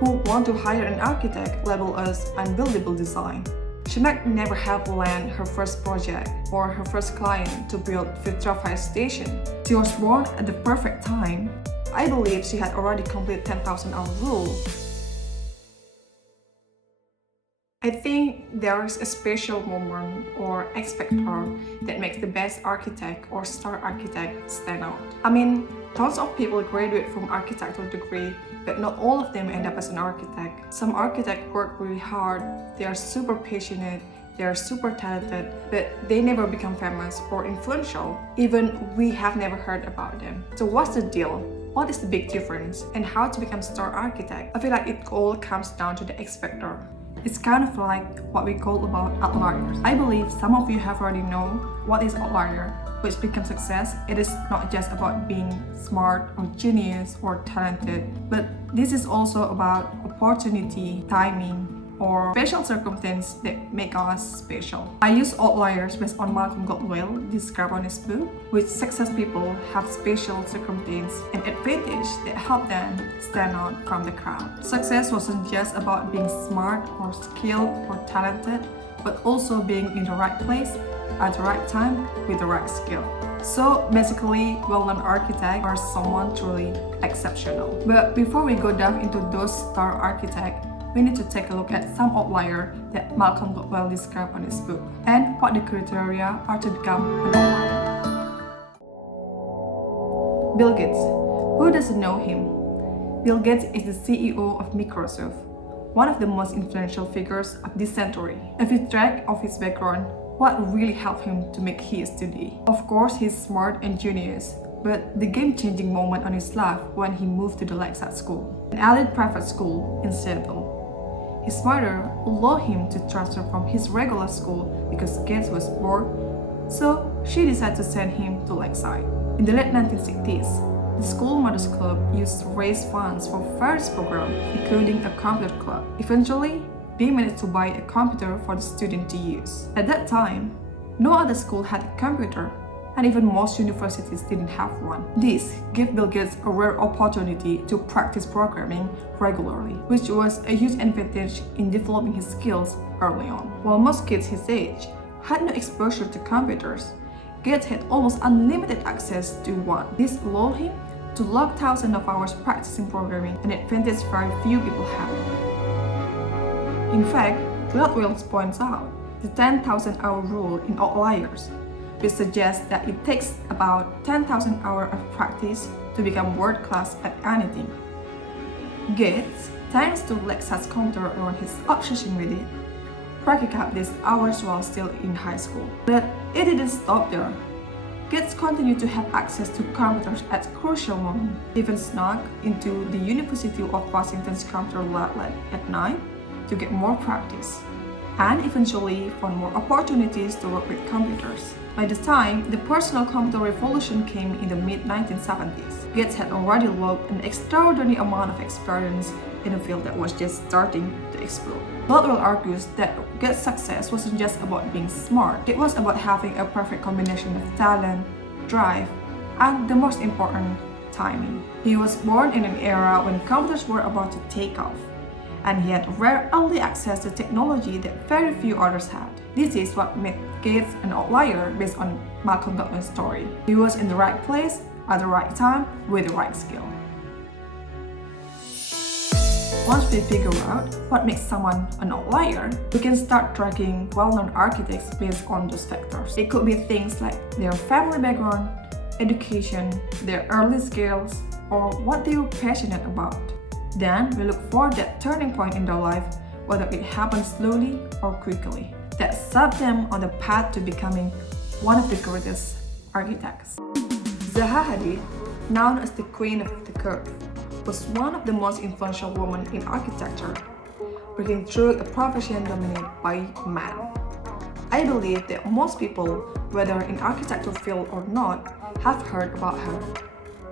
who want to hire an architect label as unbuildable design. She might never have landed her first project or her first client to build Future Fire Station. She was born at the perfect time. I believe she had already completed 10,000 hour rule. I think there is a special moment or X factor that makes the best architect or star architect stand out. I mean, tons of people graduate from architectural degree, but not all of them end up as an architect. Some architects work really hard, they are super passionate, they are super talented, but they never become famous or influential. Even we have never heard about them. So what's the deal? What is the big difference? And how to become star architect? I feel like it all comes down to the X factor. It's kind of like what we call about outliers. I believe some of you have already known what is outlier, which becomes success. It is not just about being smart or genius or talented, but this is also about opportunity, timing, or special circumstances that make us special. I use outliers based on Malcolm Gladwell described on his book, which success people have special circumstances and advantage that help them stand out from the crowd. Success wasn't just about being smart or skilled or talented, but also being in the right place at the right time with the right skill. So basically, well-known architects are someone truly exceptional. But before we go down into those star architects, we need to take a look at some outlier that Malcolm Gladwell described on his book and what the criteria are to become an outlier. Bill Gates. Who doesn't know him? Bill Gates is the CEO of Microsoft, one of the most influential figures of this century. If you track of his background, what really helped him to make he is today? Of course, he's smart and genius, but the game-changing moment on his life when he moved to the Lakeside School, an elite private school in Seattle. His mother allowed him to transfer from his regular school because Gates was bored, so she decided to send him to Lakeside. In the late 1960s, the school Mothers Club used to raise funds for various programs, including a computer club. Eventually, they managed to buy a computer for the student to use. At that time, no other school had a computer, and even most universities didn't have one. This gave Bill Gates a rare opportunity to practice programming regularly, which was a huge advantage in developing his skills early on. While most kids his age had no exposure to computers, Gates had almost unlimited access to one. This allowed him to log thousands of hours practicing programming, an advantage very few people have. In fact, Gladwell points out the 10,000 hour rule in Outliers, which suggests that it takes about 10,000 hours of practice to become world-class at anything. Gates, thanks to Lakeside's computer and his obsession with it, racked up these hours while still in high school. But it didn't stop there. Gates continued to have access to computers at crucial moments, even snuck into the University of Washington's computer lab late at night to get more practice, and eventually found more opportunities to work with computers. By the time the personal computer revolution came in the mid-1970s, Gates had already logged an extraordinary amount of experience in a field that was just starting to explode. Gladwell argues that Gates' success wasn't just about being smart, it was about having a perfect combination of talent, drive, and the most important, timing. He was born in an era when computers were about to take off, and he had rare early access to technology that very few others had. This is what made Gates an outlier based on Malcolm Gladwell's story. He was in the right place at the right time with the right skill. Once we figure out what makes someone an outlier, we can start tracking well-known architects based on those factors. It could be things like their family background, education, their early skills, or what they were passionate about. Then we look for that turning point in their life, whether it happens slowly or quickly, that set them on the path to becoming one of the greatest architects. Zaha Hadid, known as the Queen of the Curve, was one of the most influential women in architecture, breaking through a profession dominated by men. I believe that most people, whether in architectural field or not, have heard about her.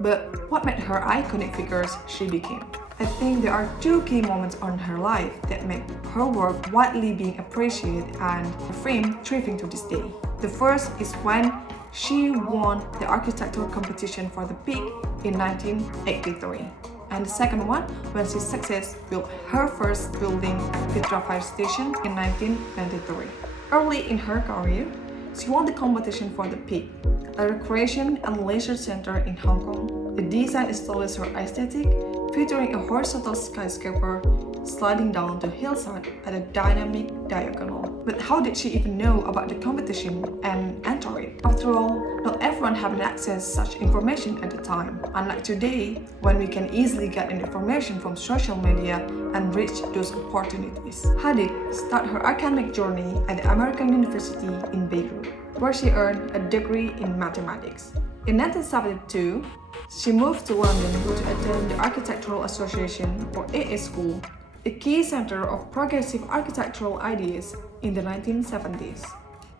But what made her iconic figures she became? I think there are two key moments on her life that make her work widely being appreciated and her fame thriving to this day. The first is when she won the architectural competition for the peak in 1983. and the second one when she successfully built her first building, Fitra Fire Station, in 1993. Early in her career, she won the competition for the Peak, a recreation and leisure center in Hong Kong. The design established her aesthetic, featuring a horizontal skyscraper sliding down the hillside at a dynamic diagonal. But how did she even know about the competition and enter it? After all, not everyone had access to such information at the time, unlike today, when we can easily get information from social media and reach those opportunities. Hadid started her academic journey at the American University in Beirut, where she earned a degree in mathematics. In 1972, she moved to London to attend the Architectural Association, or AA School, a key center of progressive architectural ideas in the 1970s.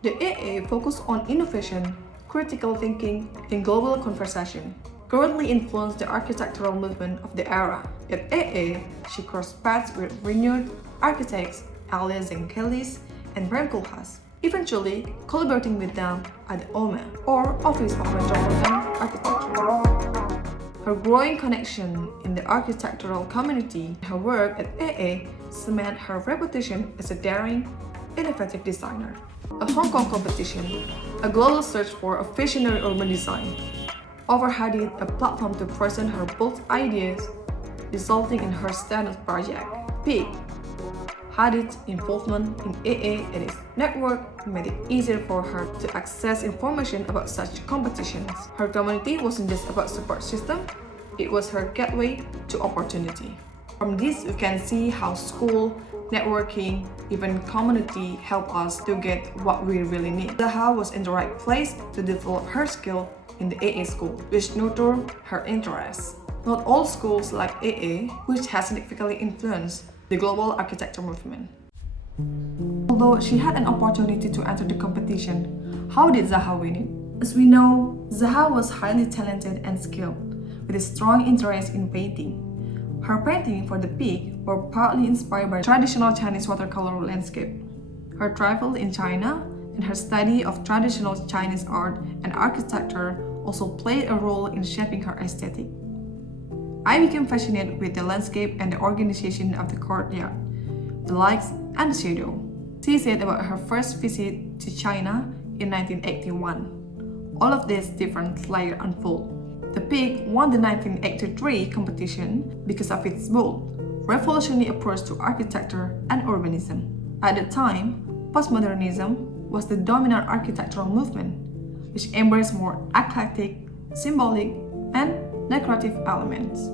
The AA focused on innovation, critical thinking, and global conversation, greatly influenced the architectural movement of the era. At AA, she crossed paths with renowned architects Alias and Kelly's and Bram Koolhaas, eventually collaborating with them at the OMA, or Office of Metropolitan Architecture. Her growing connection in the architectural community and her work at AA cemented her reputation as a daring, innovative designer. A Hong Kong competition, a global search for a visionary urban design, offered Hadid a platform to present her bold ideas, resulting in her standard project, Peak. Hadid's involvement in AA and its network made it easier for her to access information about such competitions. Her community wasn't just about support system, it was her gateway to opportunity. From this, we can see how school, networking, even community help us to get what we really need. Zaha was in the right place to develop her skill in the AA school, which nurtured her interests. Not all schools like AA, which has significantly influenced the global architecture movement. Although she had an opportunity to enter the competition, how did Zaha win it? As we know, Zaha was highly talented and skilled, with a strong interest in painting. Her paintings for the Peak were partly inspired by traditional Chinese watercolor landscape. Her travel in China and her study of traditional Chinese art and architecture also played a role in shaping her aesthetic. I became fascinated with the landscape and the organization of the courtyard, the lights and the shadow. She said about her first visit to China in 1981. All of this different layers unfold. The Peak won the 1983 competition because of its bold, revolutionary approach to architecture and urbanism. At the time, postmodernism was the dominant architectural movement, which embraced more eclectic, symbolic, and decorative elements.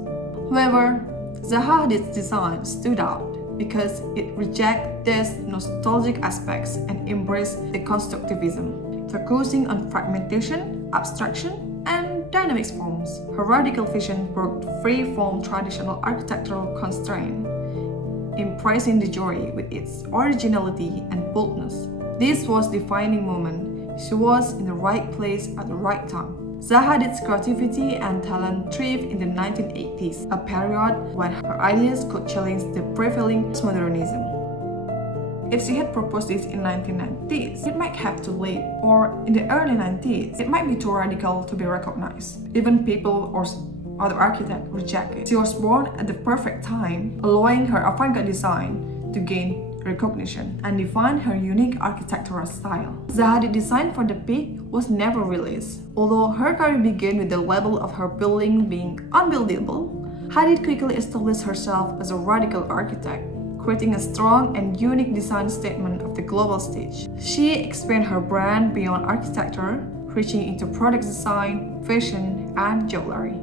However, Zaha Hadid's design stood out because it rejected these nostalgic aspects and embraced the constructivism, focusing on fragmentation, abstraction, and dynamic forms. Her radical vision broke free from traditional architectural constraints, embracing the joy with its originality and boldness. This was a defining moment. She was in the right place at the right time. Zaha Hadid's creativity and talent thrived in the 1980s, a period when her ideas could challenge the prevailing postmodernism. If she had proposed this in 1990s, it might have too late, or in the early 90s, it might be too radical to be recognized. Even people or other architects reject it. She was born at the perfect time, allowing her avant-garde design to gain recognition and define her unique architectural style. Zaha Hadid's design for the Peak was never released. Although her career began with the level of her building being unbuildable, Hadid quickly established herself as a radical architect, creating a strong and unique design statement of the global stage. She expanded her brand beyond architecture, reaching into product design, fashion, and jewelry.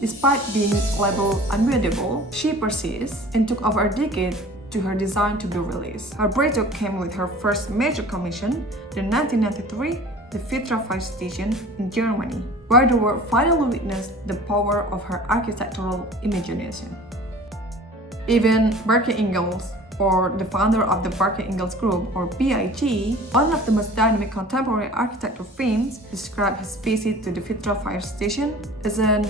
Despite being labeled unbuildable, she persists and took over a decade to her design to be released. Her breakthrough came with her first major commission, the 1993 the Fitra Fire Station in Germany, where the world finally witnessed the power of her architectural imagination. Even Bjarke Ingels, or the founder of the Bjarke Ingels Group, or BIG, one of the most dynamic contemporary architectural firms, described his visit to the Fitra Fire Station as an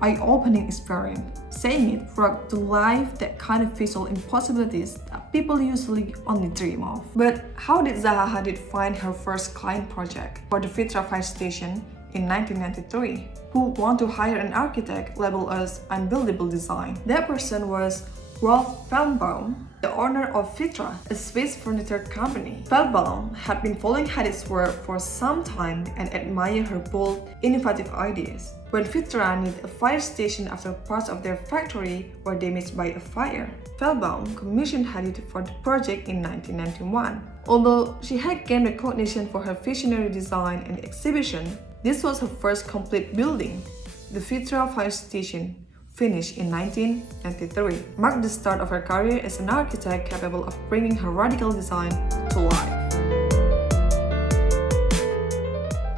eye-opening experience, saying it brought to life that kind of visual impossibilities that people usually only dream of. But how did Zaha Hadid find her first client project for the Fitra Fire Station in 1993 who want to hire an architect labeled as unbuildable design. That person was Rolf Feldbaum, the owner of Vitra, a Swiss furniture company. Feldbaum had been following Hadid's work for some time and admired her bold, innovative ideas. When Vitra needed a fire station after parts of their factory were damaged by a fire, Feldbaum commissioned Hadid for the project in 1991. Although she had gained recognition for her visionary design and exhibition, this was her first complete building. The Vitra fire station, finished in 1993, marked the start of her career as an architect capable of bringing her radical design to life.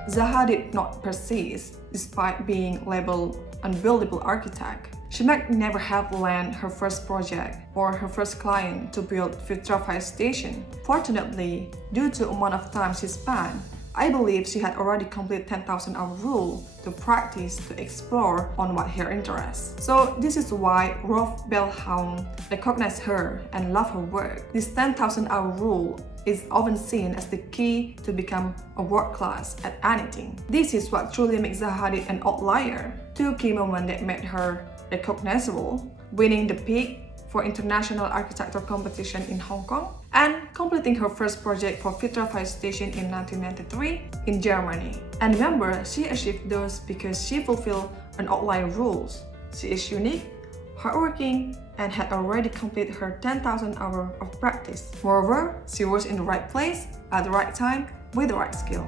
Zaha did not persist, despite being labeled unbuildable architect. She might never have landed her first project or her first client to build Vitra fire station. Fortunately, due to the amount of time she spent, I believe she had already completed 10,000 hour rule to practice, to explore on what her interests. So this is why Rolf Feldbaum recognized her and loved her work. This 10,000 hour rule is often seen as the key to become a world class at anything. This is what truly makes Zaha Hadid an outlier. Two key moments that made her recognizable: winning the peak for international architecture competition in Hong Kong and completing her first project for Vitra fire station in 1993 in Germany. And remember, she achieved those because she fulfilled an outlier rules. She is unique, hardworking, and had already completed her 10,000 hours of practice. Moreover, she was in the right place at the right time with the right skill.